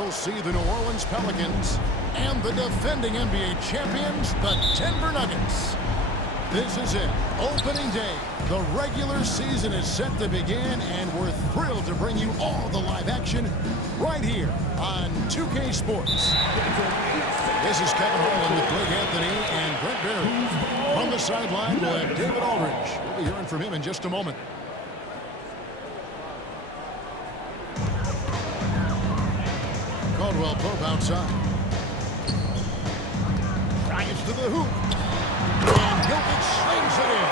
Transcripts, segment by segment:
they'll see the New Orleans Pelicans and the defending NBA champions, the Denver Nuggets. This is it. Opening day. The regular season is set to begin, and we're thrilled to bring you all the live action right here on 2K Sports. This is Kevin Harlan with Blake Anthony and Brent Barry. From the sideline, we'll have David Aldridge. We'll be hearing from him in just a moment. Caldwell Pope outside. Drives to the hoop. And Jokic slings it in.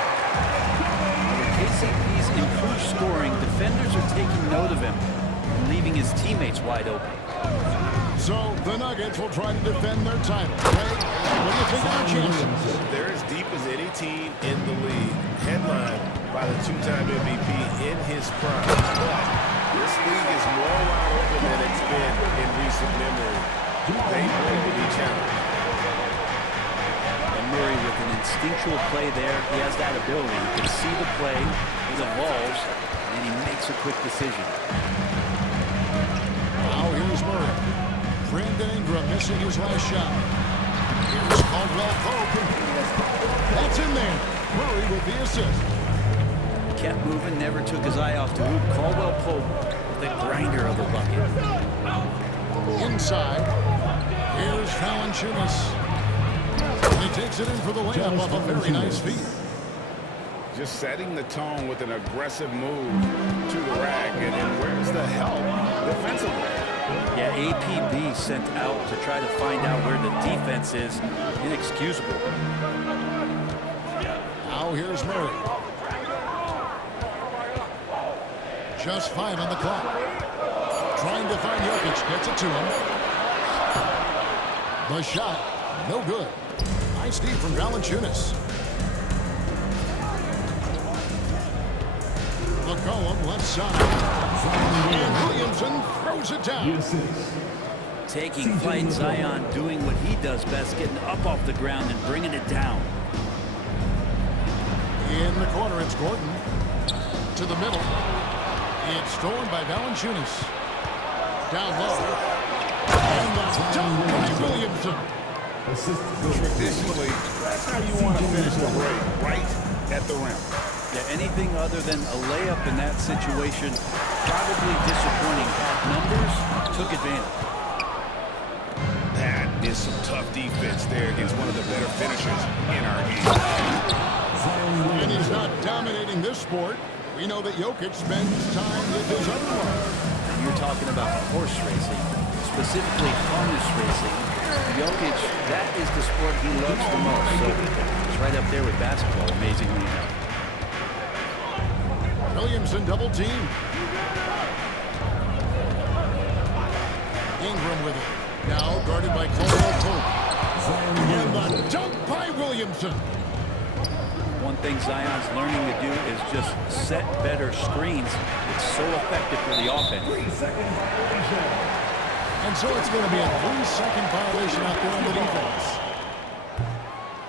With KCP's improved scoring, defenders are taking note of him and leaving his teammates wide open. So the Nuggets will try to defend their title. Greg, what do you think of their chances? They're as deep as any team in the league, headlined by the two-time MVP in his prime. But this league is more wide open than it's been in recent memory. They will be challenged. Murray with an instinctual play there. He has that ability. You can see the play, it evolves, and he makes a quick decision. Now here's Murray. Brandon Ingram missing his last shot. Here's Caldwell Pope. That's in there. Murray with the assist. Kept moving, never took his eye off the hoop. Caldwell Pope, the grinder of the bucket. Inside. Here's Valanciunas. He takes it in for the layup off a very nice feed. Just setting the tone with an aggressive move to the rack. And where's the help defensively? Yeah, APB sent out to try to find out where the defense is. Inexcusable. Now here's Murray. Just 5 on the clock. Trying to find Jokic. Gets it to him. The shot. No good. Nice feed from Valanciunas. McCollum left side. And Williamson throws it down. Taking flight, Zion doing what he does best, getting up off the ground and bringing it down. In the corner, it's Gordon. To the middle. It's stolen by Valanciunas. Down low. And the dunk by Williamson. Traditionally, that's how you want to finish the break, right at the rim. Yeah, anything other than a layup in that situation, probably disappointing. Had numbers, took advantage. That is some tough defense there against one of the better finishers in our game. And he's not dominating this sport. We know that Jokic spends time with his other one. You're talking about horse racing, specifically harness racing. Jokic, that is the sport he loves the most. So it's right up there with basketball, amazingly enough. Williamson double team. Ingram with it. Now guarded by Caldwell Pope. And the dunk by Williamson. One thing Zion's learning to do is just set better screens. It's so effective for the offense. And so it's going to be a 3-second violation out there on the defense.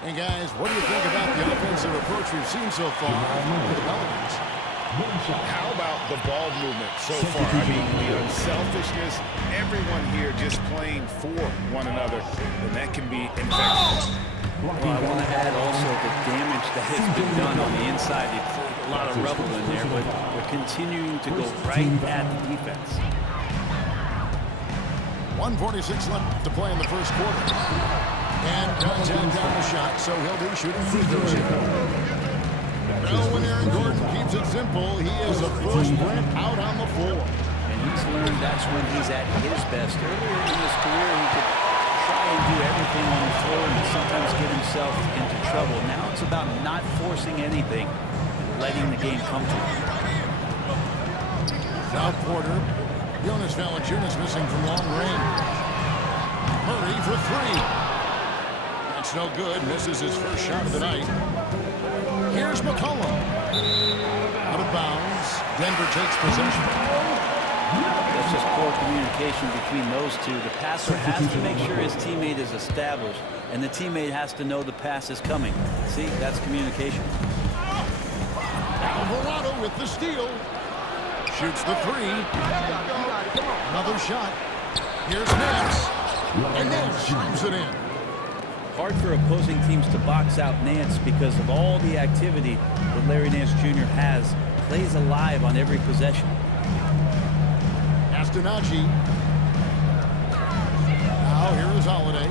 Hey guys, what do you think about the offensive approach we've seen so far with the Pelicans? How about the ball movement so far? I mean, the unselfishness, everyone here just playing for one another, and that can be infectious. Well, I want to add also the damage that has been done on the inside. They put a lot of rubble in there, but they're continuing to go right at the defense. 1:46 left to play in the first quarter. And contact down the shot, so he'll be shooting free throws here. Well, when Aaron Gordon keeps it simple, he is the first Brent out on the floor. And he's learned that's when he's at his best. Earlier in his career, he could try and do everything on the floor and sometimes get himself into trouble. Now it's about not forcing anything and letting the game come to him. South quarter. Jonas Valanciunas missing from long range. Murray for 3. That's no good. Misses his first shot of the night. Here's McCollum. Out of bounds. Denver takes possession. That's just poor communication between those two. The passer has to make sure his teammate is established, and the teammate has to know the pass is coming. See, that's communication. Alvarado with the steal. Shoots the 3. Another shot. Here's Nance. And Nance drives it in. Hard for opposing teams to box out Nance because of all the activity that Larry Nance Jr. has. Plays alive on every possession. Astonacci. Now here is Holiday.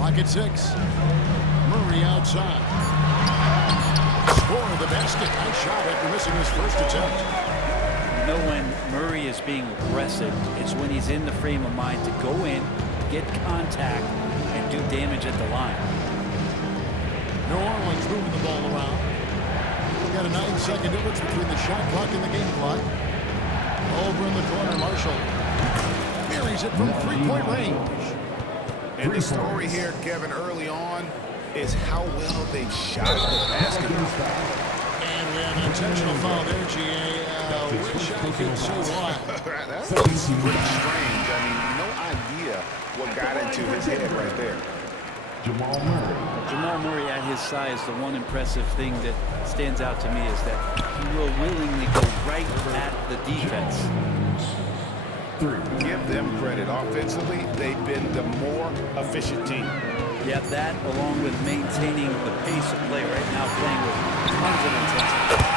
Lock at 6. Murray outside. Score the basket. Nice shot after missing his first attempt. You know when Murray is being aggressive, it's when he's in the frame of mind to go in, get contact, and do damage at the line. New Orleans moving the ball around. We've got a 9-second difference between the shot clock and the game clock. Over in the corner, Marshall. Buries it from three-point range. And the story here, Kevin, early on, is how well they've shot the basketball. And we have an intentional foul there, G.A. Wish I could say why. That's pretty strange. I mean, no idea what got into his head right there. Jamal Murray at his size, the one impressive thing that stands out to me is that he will willingly go right at the defense. Give them credit. Offensively, they've been the more efficient team. Yeah, that along with maintaining the pace of play right now, playing with tons of intensity.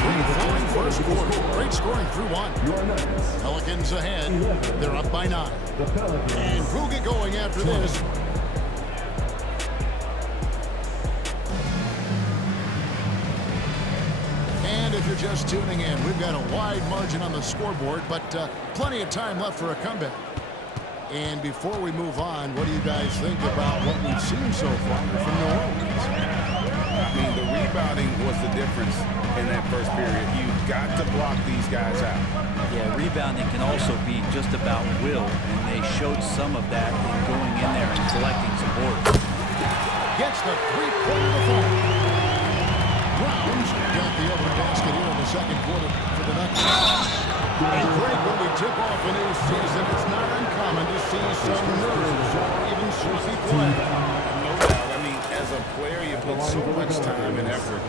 Free-flowing first quarter. Great scoring through one. Pelicans ahead. They're up by 9. And who'll get going after this? And if you're just tuning in, we've got a wide margin on the scoreboard, but plenty of time left for a comeback. And before we move on, what do you guys think about what we've seen so far from New Orleans? I mean, the rebounding was the difference in that first period. You've got to block these guys out. Yeah, rebounding can also be just about will, and they showed some of that in going in there and collecting some boards. Gets the three-pointer to fall. Browns got the open basket here in the second quarter for the Nuggets. And Greg, when we tip off a new season, it's not uncommon to see some nerves or even sloppy play. No doubt. I mean, as a player, you put so much time and effort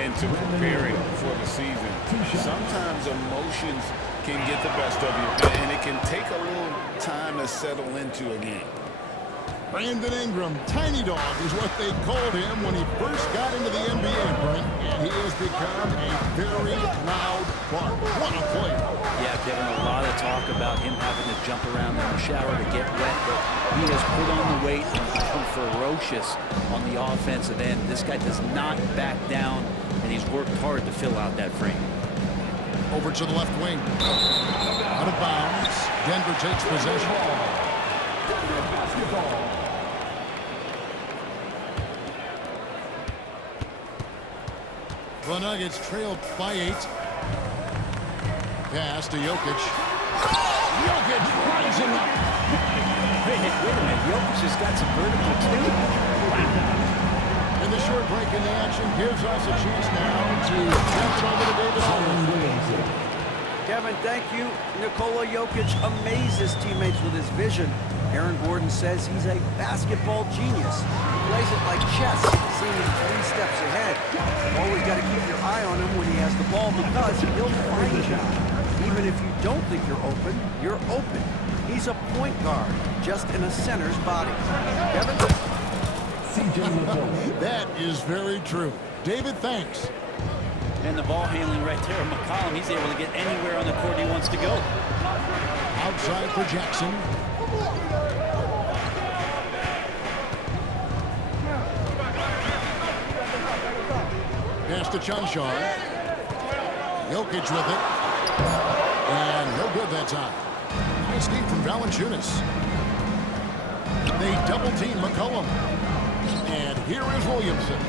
into preparing for the season. Sometimes emotions can get the best of you, and it can take a little time to settle into a game. Brandon Ingram, Tiny Dog is what they called him when he first got into the NBA, Brent, and he has become a very loud bark. What a player. Yeah, Kevin, a lot of talk about him having to jump around in the shower to get wet, but he has put on the weight and become ferocious on the offensive end. This guy does not back down, and he's worked hard to fill out that frame. Over to the left wing. Out of bounds. Denver takes possession. Denver basketball. The Nuggets trailed by 8. Pass to Jokic. Jokic rising up. Wait a minute. Jokic has got some vertical too. Wow. And the short break in the action gives us a chance now to turn it over to David Aldridge. Kevin, thank you. Nikola Jokic amazes teammates with his vision. Aaron Gordon says he's a basketball genius. He plays it like chess, seeing 3 steps ahead. Always got to keep your eye on him when he has the ball because he'll find you. Even if you don't think you're open. He's a point guard, just in a center's body. Kevin? That is very true. David, thanks. And the ball handling right there, McCollum, he's able to get anywhere on the court he wants to go. Outside for Jackson. Pass to Chancellor. Jokic with it. And no good that time. Nice scheme from Valanciunas. They double team McCollum. And here is Williamson.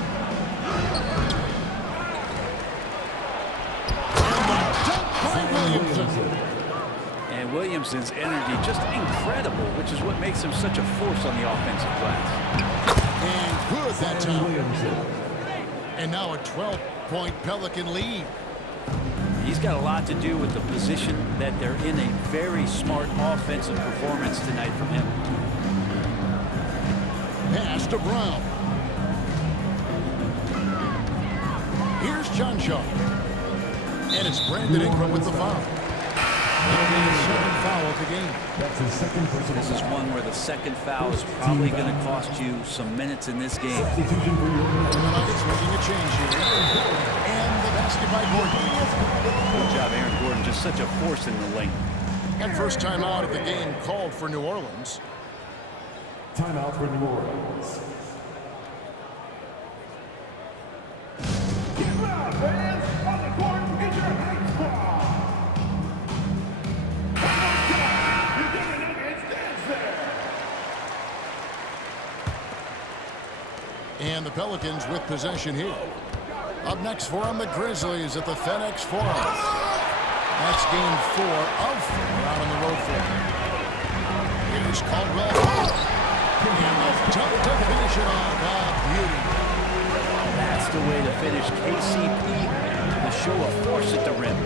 And Williamson's energy just incredible, which is what makes him such a force on the offensive glass. And good that time. And now a 12-point Pelican lead. He's got a lot to do with the position that they're in. A very smart offensive performance tonight from him. Pass to Brown. Here's John Shaw. And it's Brandon Ingram with the foul. That'll be his second foul of the game. That's his second personal This is one where the second foul is probably going to cost you some minutes in this game. substitution for your And the Nuggets making a change here. And the basket by Gordon. Good job, Aaron Gordon. Just such a force in the lane. And first time out of the game called for New Orleans. timeout for New Orleans. Get loud, fans! On the court, it's your high squad! You get the Nuggets, dance there! And the Pelicans with possession here. Up next for them, the Grizzlies at the FedEx Forum. That's game 4 of 4 out on the road for them. Here's Caldwell. And a tough to finish it off. Beauty. That's the way to finish KCP. To show a force at the rim.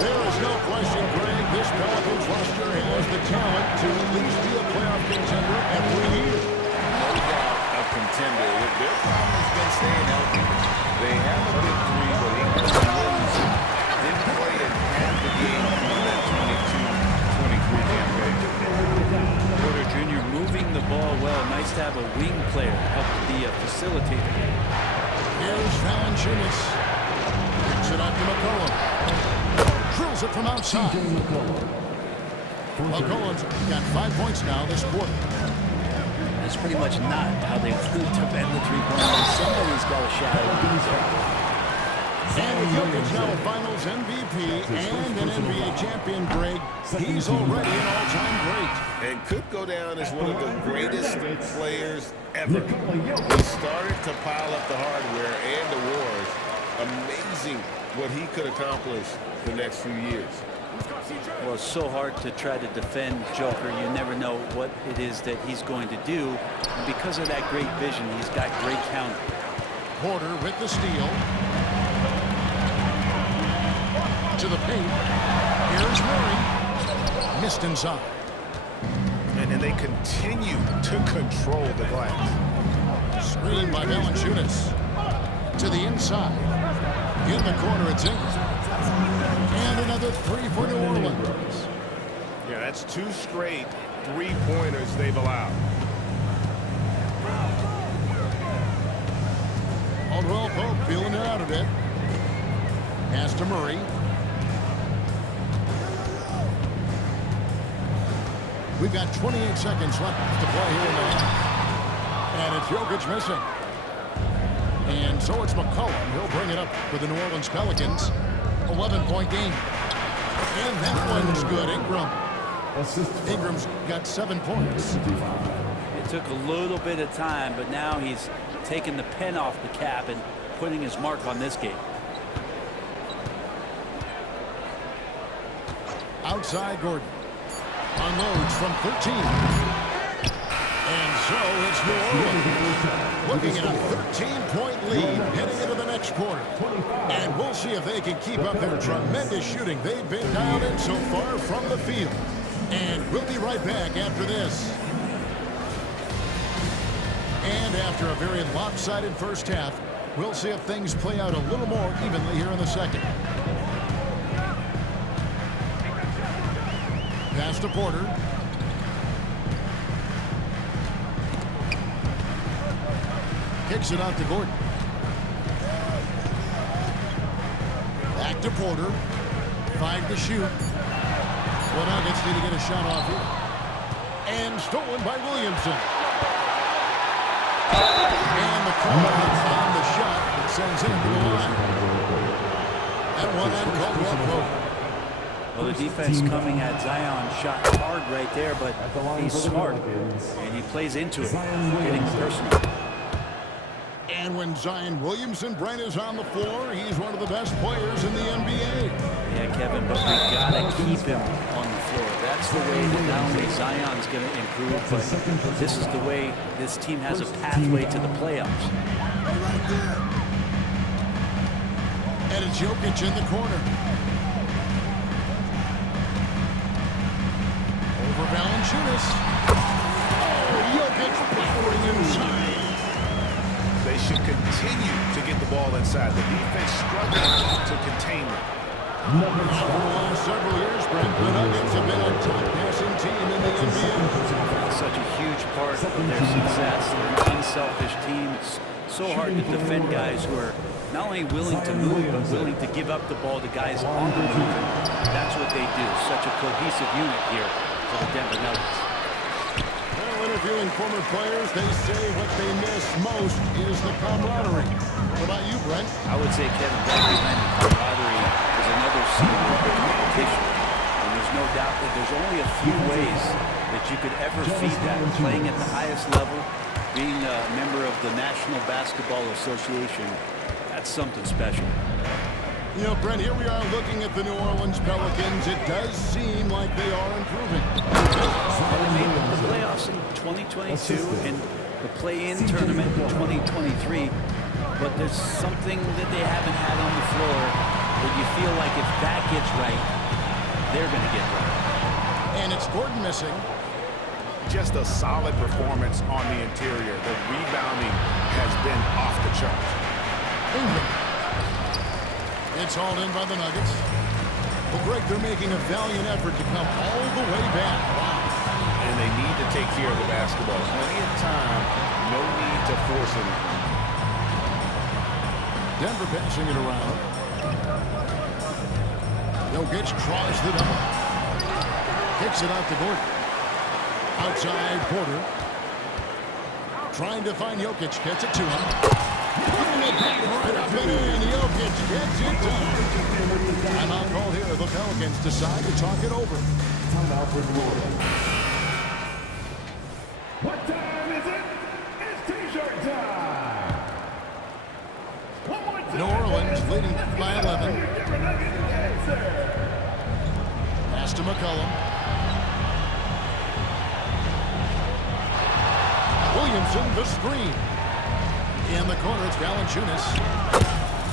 There is no question, Greg, this Pelicans roster has the talent to at least be a playoff contender every year. No doubt a contender. Their problem has been staying healthy. They have a big three, but Ingram and Williamson didn't play in half the game in that 22-23 campaign. Porter Jr. moving the ball well. Nice to have a wing player help to be a facilitator. Here's Valanciunas. Kicks it out to McCollum. Drills it from outside. McCollum's got 5 points now this quarter. That's pretty much not how they defend the three-point line. Somebody's got a shot at it. And Jokic now a Finals MVP and an NBA champion, Greg. He's already an all-time great. And could go down as one of the greatest players ever. He started to pile up the hardware and awards. Amazing what he could accomplish the next few years. Well, it's so hard to try to defend Joker. You never know what it is that he's going to do. And because of that great vision, he's got great counter. Porter with the steal. To the paint. Here's Murray. Missed inside. And they continue to control the glass. Screen by Valanciunas. To the inside. In the corner, it's Ingram. And another three for New Orleans. Yeah, that's 2 straight three-pointers they've allowed. Caldwell Pope feeling it out a bit. Pass to Murray. We've got 28 seconds left to play here in the half. And it's Jokic missing. And so it's McCollum. He'll bring it up for the New Orleans Pelicans. 11-point game. And that one's good. Ingram's got 7 points. It took a little bit of time, but now he's taking the pen off the cap and putting his mark on this game. Outside Gordon. Unloads from 13. And so it's New Orleans looking at a 13-point lead heading into the next quarter. And we'll see if they can keep up their tremendous shooting they've been dialed in so far from the field. And we'll be right back after this. And after a very lopsided first half, we'll see if things play out a little more evenly here in the second. Pass to Porter. Kicks it out to Gordon. Back to Porter. 5 to shoot. Well, Nuggets need to get a shot off here. And stolen by Williamson. And the call on the shot that sends him to the line. That one on Caldwell Pope. Well, the defense coming at Zion shot hard right there, but he's smart, and he plays into it, hitting personal. And when Zion Williamson, Brent, is on the floor, he's one of the best players in the NBA. Yeah, Kevin, but we got to keep him on the floor. That's the way that not only Zion's going to improve, but this is the way this team has a pathway to the playoffs. And it's Jokic in the corner. For Valanciunas. Oh, Jokic powering inside. They should continue to get the ball inside. The defense struggling to contain them. For the last several years, Brent, the Nuggets have been a top passing team in the NBA. Such a huge part of their success. They're an unselfish team. It's so hard to defend guys who are not only willing to move, but willing to give up the ball to guys on the move. That's what they do. Such a cohesive unit here for the Denver Nuggets. Well, interviewing former players, they say what they miss most is the camaraderie. What about you, Brent? I would say, Kevin, back behind the camaraderie is another secret of the competition. And there's no doubt that there's only a few ways that you could ever feed that. Playing at the highest level, being a member of the National Basketball Association, that's something special. You know, Brent, here we are looking at the New Orleans Pelicans. It does seem like they are improving. They made the playoffs in 2022 and the play-in tournament in 2023. But there's something that they haven't had on the floor that you feel like if that gets right, they're going to get right. And it's Gordon missing. Just a solid performance on the interior. The rebounding has been off the charts. Ingram. It's hauled in by the Nuggets. Well, Greg, they're making a valiant effort to come all the way back. Wow. And they need to take care of the basketball. Plenty of time. No need to force anything. Denver passing it around. Jokic tries the double. Kicks it out to Gordon. Outside Porter. Trying to find Jokic. Gets it to him. Putting it back right up and in. Jokic gets it done. Timeout call here. The Pelicans decide to talk it over. Timeout for Florida. What time is it? It's T-shirt time. One more time. New Orleans leading by 11. Pass to McCollum. Williamson, the screen. In the corner, it's Valanciunas.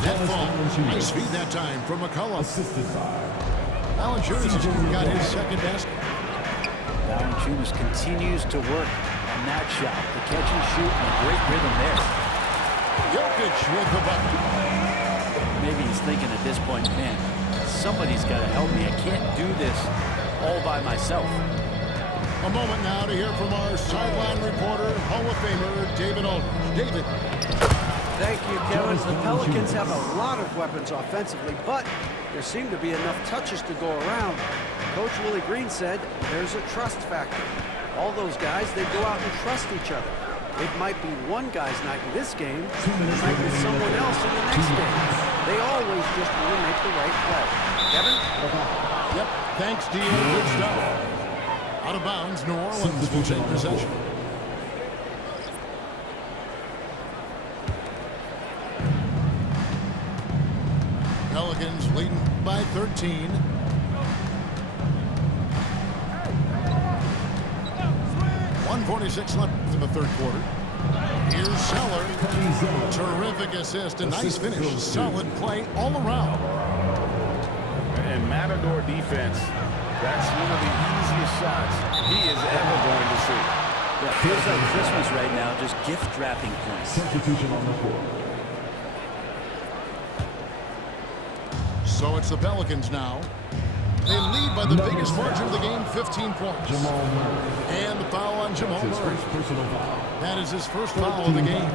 That ball, nice feed that time from McCollum. Valanciunas has got his second basket. Valanciunas continues to work on that shot. The catch and shoot and a great rhythm there. Jokic with the bucket. Maybe he's thinking at this point, man, somebody's got to help me. I can't do this all by myself. A moment now to hear from our sideline reporter, Hall of Famer, David Aldridge. David. Thank you, Kevin. The Pelicans have a lot of weapons offensively, but there seem to be enough touches to go around. Coach Willie Green said there's a trust factor. All those guys, they go out and trust each other. It might be one guy's night in this game, it might be someone else in the next game. They always just want to make the right play. Kevin? Yep, thanks, D. Good stuff. Out of bounds, New Orleans will take possession. Pelicans leading by 13. .146 left in the third quarter. Here's Zeller. Terrific assist, a nice finish. Solid play all around. And Matador defense, that's one of the easiest shots he is ever going to see. Yeah, feels like Christmas right now, just gift wrapping points. Substitution on the court. So it's the Pelicans now. They lead by the biggest margin of the game, 15 points. And the foul on Jamal Murray. That is his first foul of the game.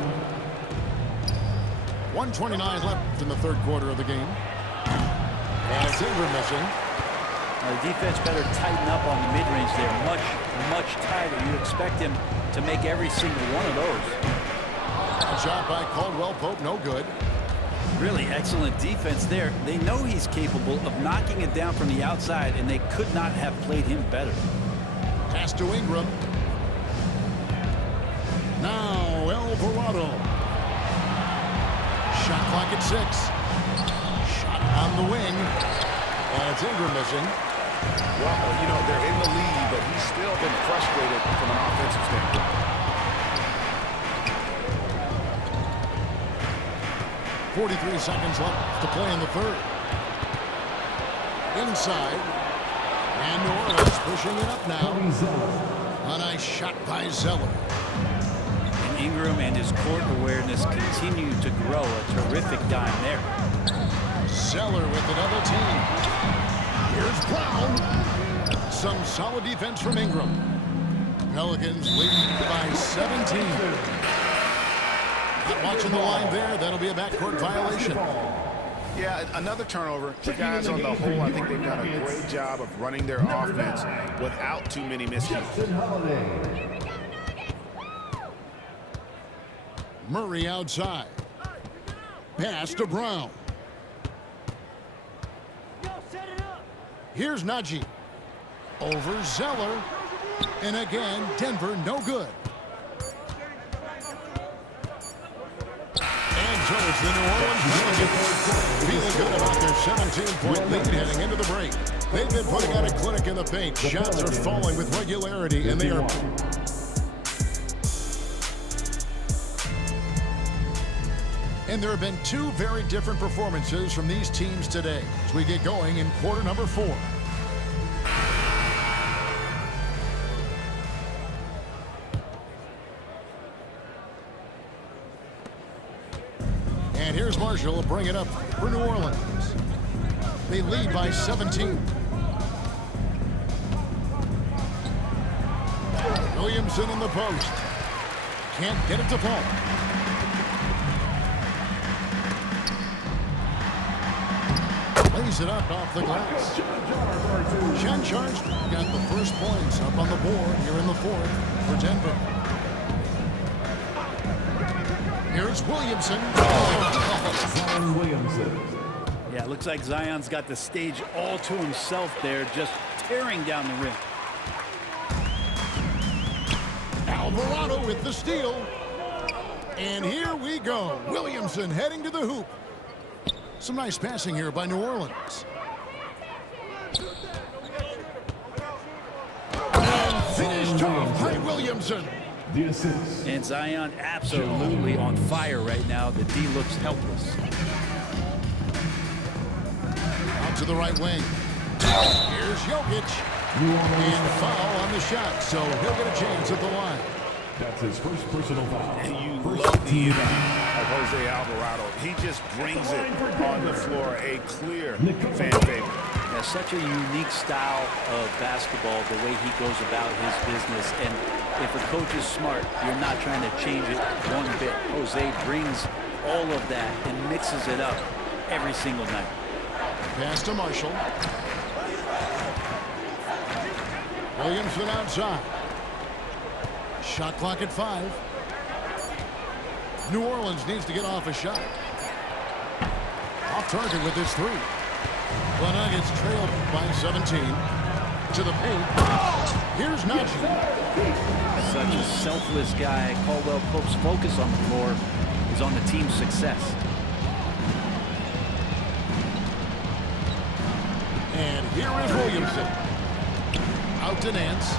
1:29 left in the third quarter of the game. And it's Ingram missing. Now, the defense better tighten up on the mid-range there. Much tighter. You expect him to make every single one of those. A shot by Caldwell Pope, no good. Really excellent defense there. They know he's capable of knocking it down from the outside, and they could not have played him better. Pass to Ingram. Now Alvarado. Shot clock at 6. Shot on the wing. And it's Ingram missing. Well, you know, they're in the lead, but he's still been frustrated from an offensive standpoint. 43 seconds left to play in the third. Inside. And New Orleans pushing it up now. A nice shot by Zeller. And Ingram and his court awareness continue to grow. A terrific dime there. Zeller with the double team. Here's Brown. Some solid defense from Ingram. Pelicans leading by 17. Not watching the line there. That'll be a backcourt violation. Yeah, another turnover. The guys on the whole, I think they've done a great job of running their offense without too many miscues. Murray outside. Pass to Brown. Here's Najee. Over Zeller. And again, Denver no good. And so it's the New Orleans Pelicans feeling good about their 17-point lead heading into the break. They've been putting out a clinic in the paint. Shots are falling with regularity, and they are... And there have been two very different performances from these teams today as we get going in quarter number 4. And here's Marshall bring it up for New Orleans. They lead by 17. Williamson in the post. Can't get it to fall. Lays it up off the glass. Sean Charles got the first points up on the board here in the 4th for Denver. Here's Williamson. Zion Williamson. Yeah, it looks like Zion's got the stage all to himself there, just tearing down the rim. Alvarado with the steal. And here we go. Williamson heading to the hoop. Some nice passing here by New Orleans. And finished off by Williamson. The assist. And Zion absolutely on fire right now. The D looks helpless. Out to the right wing. Here's Jokic. And foul on the shot, so he'll get a chance at the line. That's his first personal foul. And you love the energy of Jose Alvarado. He just brings it on the floor. A clear fan favorite. Yeah, such a unique style of basketball, the way he goes about his business. And if a coach is smart, you're not trying to change it one bit. Jose brings all of that and mixes it up every single night. Pass to Marshall. Williamson outside. Shot clock at 5. New Orleans needs to get off a shot. Off target with this 3. The Nuggets trail by 17. To the paint. Here's Najee. Such a selfless guy. Caldwell Pope's focus on the floor is on the team's success. And here is Williamson. Out to Nance.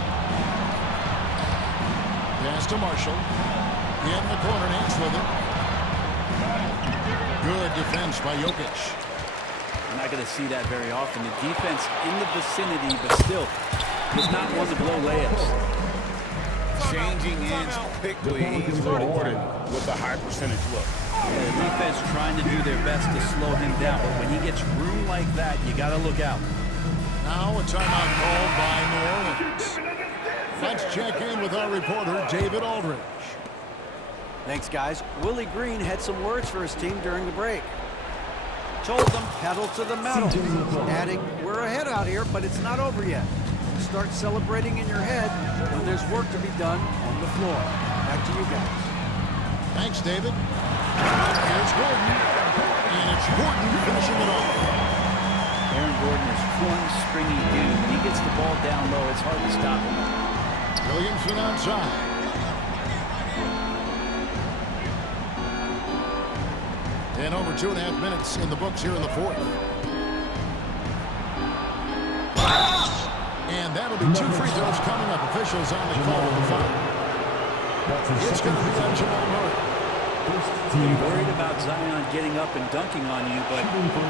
Pass to Marshall. In the corner, Nance with it. Good defense by Jokic. We're not going to see that very often. The defense in the vicinity, but still does not want to blow layups. Changing ends quickly. He's rewarded with a high percentage look. The defense trying to do their best to slow him down, but when he gets room like that, you got to look out. Now a timeout called by New Orleans. Let's check in with our reporter, David Aldridge. Thanks, guys. Willie Green had some words for his team during the break. Told them, pedal to the metal. Adding, we're ahead out here, but it's not over yet. Start celebrating in your head when there's work to be done on the floor. Back to you guys. Thanks, David. Here's Gordon. And it's Gordon finishing it off. Aaron Gordon is one springy dude. When he gets the ball down low, it's hard to stop him. Williamson outside. And over 2.5 minutes in the books here in the 4th. And that'll be 2 free throws coming up. Officials on the call of the foul. It's going to be on Jamal Murray. You're worried about Zion getting up and dunking on you, but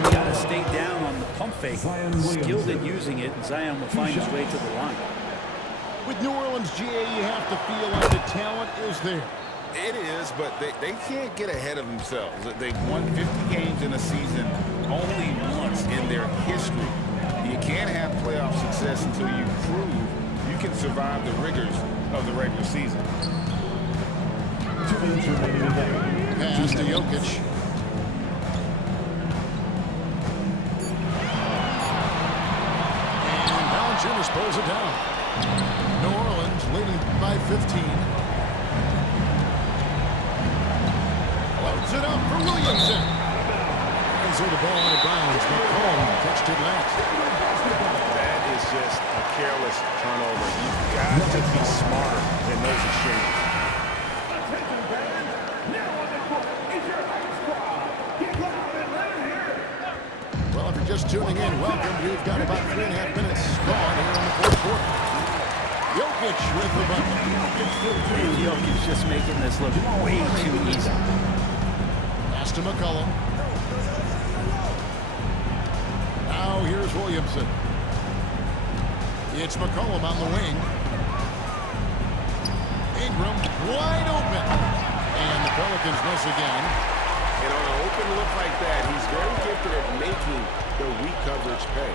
you got to stay down on the pump fake. Skilled at using it, and Zion will find his way to the line. With New Orleans, GA, you have to feel like the talent is there. It is, but they can't get ahead of themselves. They've won 50 games in a season only once in their history. You can't have playoff success until you prove you can survive the rigors of the regular season. 2 minutes remaining in the game. Pass to Jokic. And Valanciunas pulls it down. New Orleans leading by 15. Loads it up for Williamson. Hands the ball out of bounds. McCollum touched it last. That is just a careless turnover. You've got to be smarter than those exchanges. Attention fans, now on the court is your host squad. Get loud and let him hear it. Well, if you're just tuning in, welcome. We've got about 3.5 minutes gone here in the fourth quarter. Jokic with the bucket. And Jokic just making this look way too easy. Pass to McCollum. Now here's Williamson. It's McCollum on the wing. Ingram wide open. And the Pelicans miss again. And on an open look like that, he's very gifted at making the weak coverage pay.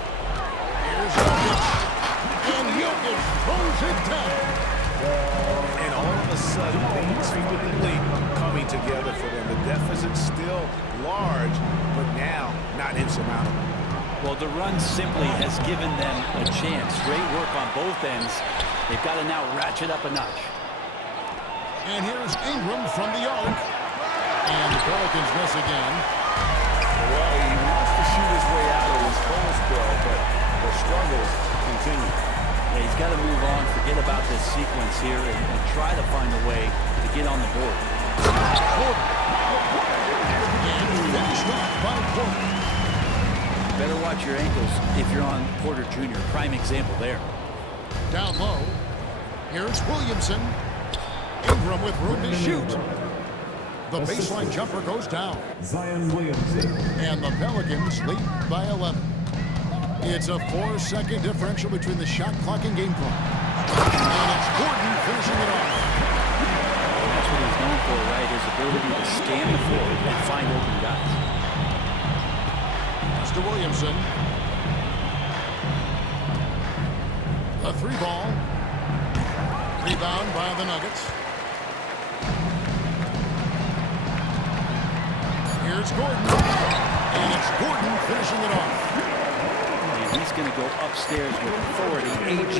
Here's Jokic. And Jokic throws it down. And all of a sudden, things finally coming together for them. The deficit's still large, but now not insurmountable. Well, the run simply has given them a chance. Great work on both ends. They've got to now ratchet up a notch. And here's Ingram from the arc. And the Pelicans miss again. Well, he wants to shoot his way out of his phone spell, but the struggles continue. Yeah, he's got to move on, forget about this sequence here, and try to find a way to get on the board. And finished off by Porter. Better watch your ankles if you're on Porter Jr. Prime example there. Down low. Here's Williamson. Ingram with room to shoot. The baseline jumper goes down. Zion Williamson. And the Pelicans lead by 11. It's a 4-second differential between the shot clock and game clock. And it's Gordon finishing it off. That's what he's known for, right? His ability to scan the floor and find open guys. To Williamson. A 3-ball. Rebound by the Nuggets. Here's Gordon. And it's Gordon finishing it off. And he's going to go upstairs with authority. AG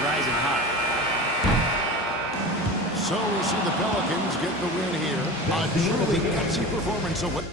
rising high. So we see the Pelicans get the win here. A truly gutsy performance. So what?